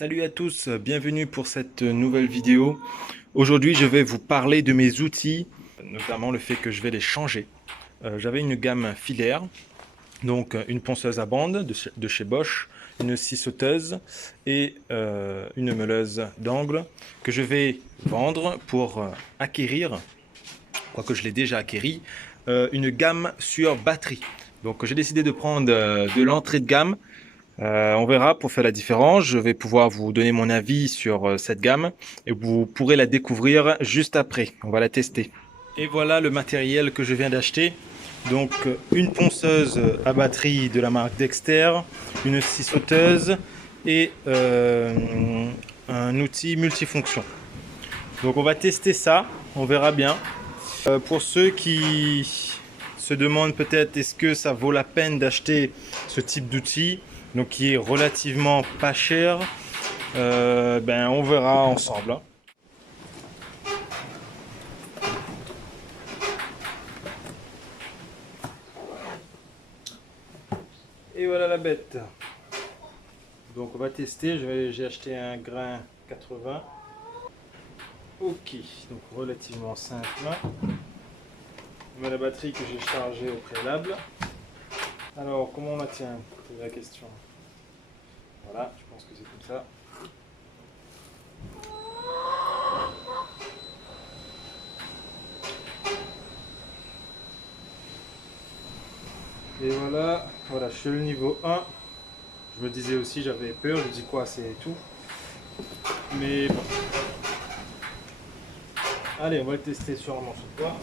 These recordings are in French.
Salut à tous, bienvenue pour cette nouvelle vidéo. Aujourd'hui, je vais vous parler de mes outils, notamment le fait que je vais les changer. J'avais une gamme filaire, donc une ponceuse à bande de chez Bosch, une scie sauteuse et une meuleuse d'angle que je vais vendre pour acquérir, quoique je l'ai déjà acquéri, une gamme sur batterie. Donc j'ai décidé de prendre de l'entrée de gamme. On verra pour faire la différence. Je vais pouvoir vous donner mon avis sur cette gamme et vous pourrez la découvrir juste après. On va la tester. Et voilà le matériel que je viens d'acheter. Donc une ponceuse à batterie de la marque Dexter, une scie sauteuse et un outil multifonction. Donc on va tester ça, on verra bien. Pour ceux qui se demandent peut-être est-ce que ça vaut la peine d'acheter ce type d'outil, donc qui est relativement pas cher, ben on verra ensemble, hein. Et voilà la bête. Donc on va tester, j'ai acheté un grain 80. Ok, donc relativement simple. On met la batterie que j'ai chargée au préalable. Alors comment on la tient? C'est la question. Voilà, je pense que c'est comme ça. Et voilà, je suis au niveau 1. Je me disais aussi, j'avais peur, je me dis quoi, c'est tout. Mais bon. Allez, on va le tester sur un morceau de bois.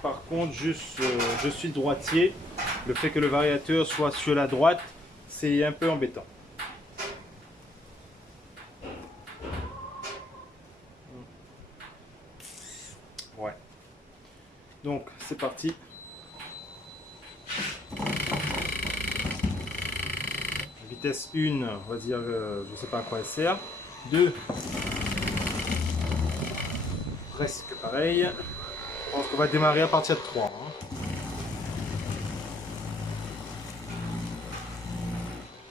Par contre, juste, je suis droitier. Le fait que le variateur soit sur la droite, c'est un peu embêtant. Ouais. Donc, c'est parti. Vitesse 1, on va dire, je ne sais pas à quoi elle sert. 2, presque pareil. Je pense qu'on va démarrer à partir de 3. Hein.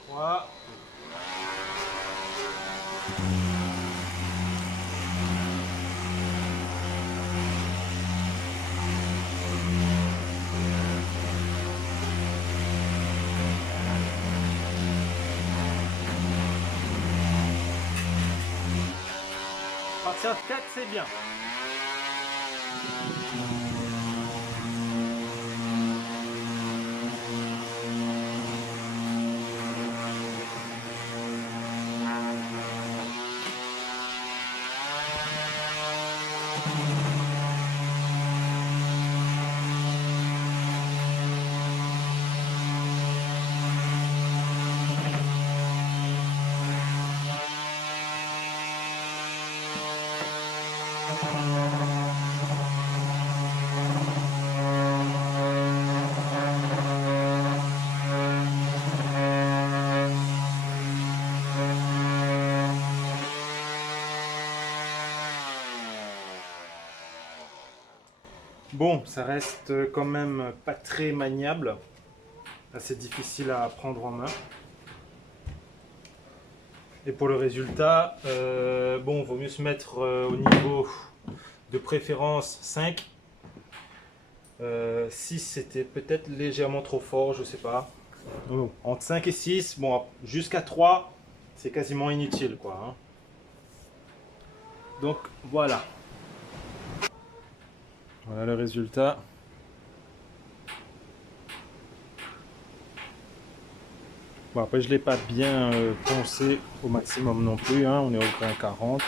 3. Partir de 4, c'est bien. Bon, ça reste quand même pas très maniable, assez difficile à prendre en main. Et pour le résultat, bon, vaut mieux se mettre au niveau de préférence 5. 6 c'était peut-être légèrement trop fort, je sais pas. Donc, entre 5 et 6, bon, jusqu'à 3, c'est quasiment inutile, quoi. Hein. Donc voilà. Voilà le résultat. Bon, après, je ne l'ai pas bien poncé au maximum non plus, hein. On est au grain 40.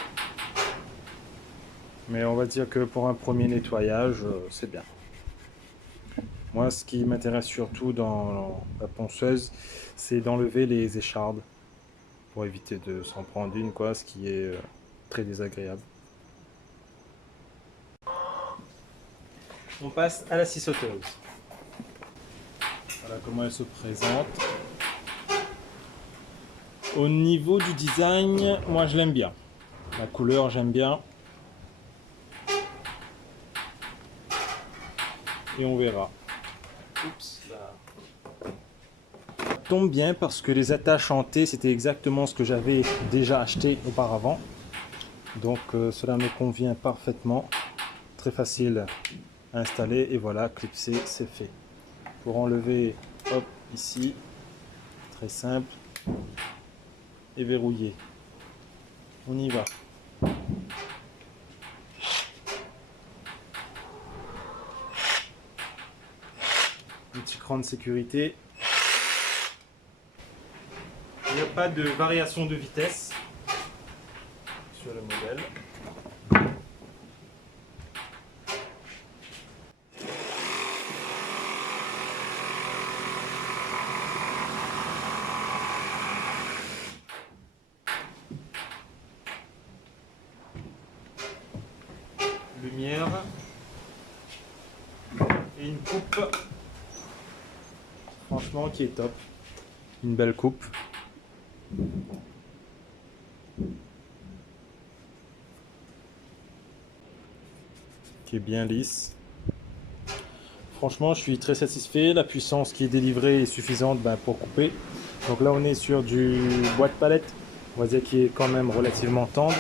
Mais on va dire que pour un premier nettoyage, c'est bien. Moi, ce qui m'intéresse surtout dans la ponceuse, c'est d'enlever les échardes pour éviter de s'en prendre une, quoi, ce qui est très désagréable. On passe à la scie sauteuse. Voilà comment elle se présente. Au niveau du design, moi je l'aime bien. La couleur, j'aime bien. Et on verra. Oups, là. tombe bien parce que les attaches en T, c'était exactement ce que j'avais déjà acheté auparavant. Donc cela me convient parfaitement. Très facile à installer et voilà, clipser, c'est fait. Pour enlever, hop, ici, très simple, et verrouiller. On y va. Un petit cran de sécurité. Il n'y a pas de variation de vitesse sur le modèle. Lumière et une coupe franchement qui est top, une belle coupe qui est bien lisse. Franchement je suis très satisfait, la puissance qui est délivrée est suffisante pour couper. Donc là on est sur du bois de palette, on va dire qui est quand même relativement tendre.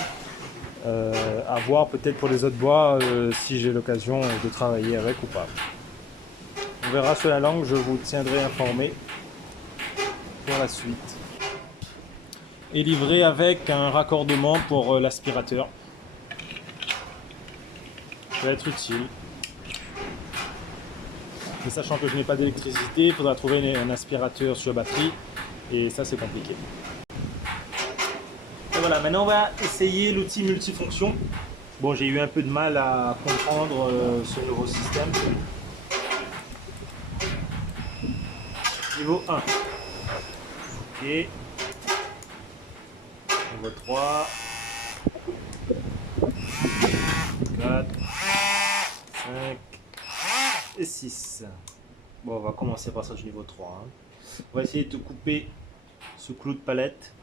À voir peut-être pour les autres bois si j'ai l'occasion de travailler avec ou pas. On verra sur la langue, je vous tiendrai informé pour la suite. Et livré avec un raccordement pour l'aspirateur. Ça va être utile. Mais sachant que je n'ai pas d'électricité, il faudra trouver un aspirateur sur batterie et ça c'est compliqué. Et voilà, maintenant on va essayer l'outil multifonction. Bon, j'ai eu un peu de mal à comprendre ce nouveau système. Niveau 1. Ok. Niveau 3. 4. 5. Et 6. Bon, on va commencer par ça du niveau 3. On va essayer de couper ce clou de palette.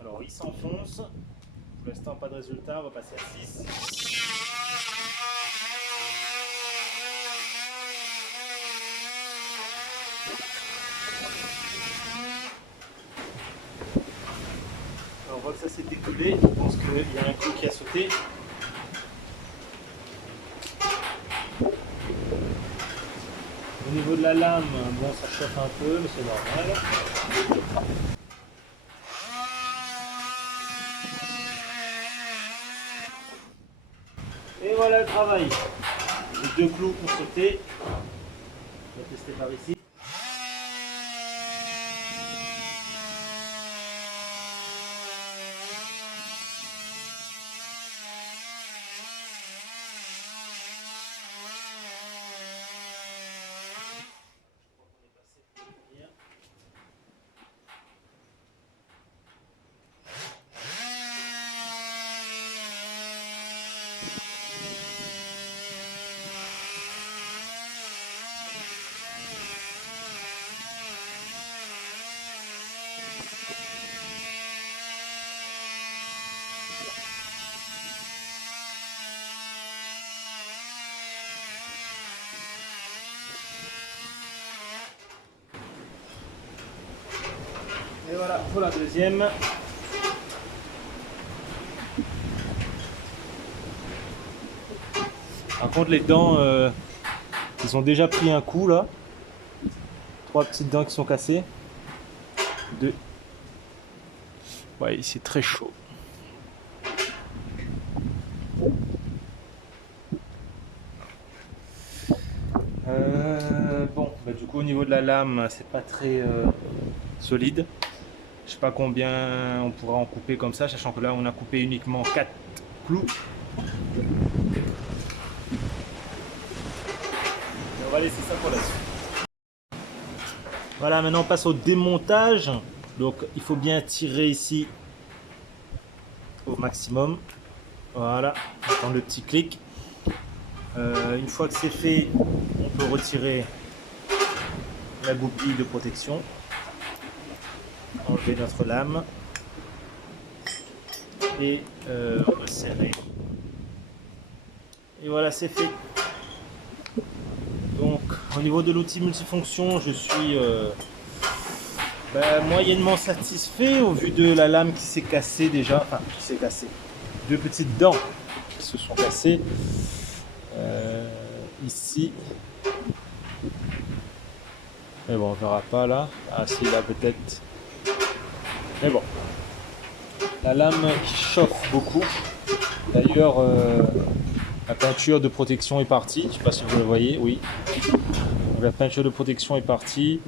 Alors il s'enfonce, pour l'instant pas de résultat, on va passer à 6. Alors on voit que ça s'est découlé, je pense qu'il y a un clou qui a sauté. Au niveau de la lame, bon ça chauffe un peu mais c'est normal. Et voilà le travail. Les deux clous ont sauté. On va tester par ici. Et voilà pour la deuxième. Par contre les dents, ils ont déjà pris un coup là. 3 petites dents qui sont cassées. 2. Ouais, c'est très chaud. Bon, du coup au niveau de la lame, c'est pas très solide. Je sais pas combien on pourra en couper comme ça, sachant que là on a coupé uniquement 4 clous. Et on va laisser ça pour la suite. Voilà, maintenant on passe au démontage. Donc il faut bien tirer ici au maximum. Voilà, attendre le petit clic. Une fois que c'est fait, on peut retirer la goupille de protection. enlever notre lame et on va serrer. Et voilà, c'est fait. Donc au niveau de l'outil multifonction, je suis moyennement satisfait au vu de la lame qui s'est cassée déjà, enfin qui s'est cassée, deux petites dents qui se sont cassées ici, mais bon on verra pas là, ah si là peut-être, mais bon, la lame qui chauffe beaucoup, d'ailleurs la peinture de protection est partie, je sais pas si vous le voyez, oui, la peinture de protection est partie.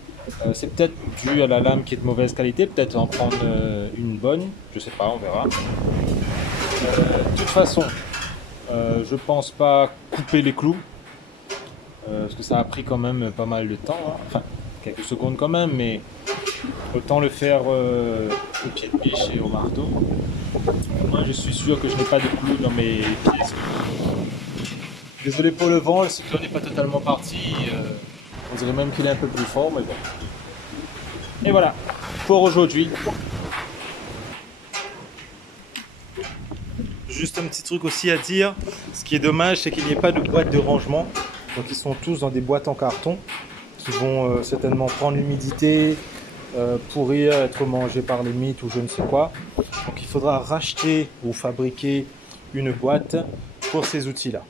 C'est peut-être dû à la lame qui est de mauvaise qualité, peut-être en prendre une bonne, je sais pas, on verra. De toute façon, je pense pas couper les clous, parce que ça a pris quand même pas mal de temps, hein. Enfin quelques secondes quand même, mais autant le faire au pied de biche et au marteau. Moi je suis sûr que je n'ai pas de clous dans mes pièces. Désolé pour le vent, le cyclone n'est pas totalement parti. On dirait même qu'il est un peu plus fort, mais bon. Et voilà, pour aujourd'hui. Juste un petit truc aussi à dire. Ce qui est dommage, c'est qu'il n'y ait pas de boîte de rangement. Donc ils sont tous dans des boîtes en carton qui vont certainement prendre l'humidité, pourrir, être mangés par les mites ou je ne sais quoi. Donc il faudra racheter ou fabriquer une boîte pour ces outils-là.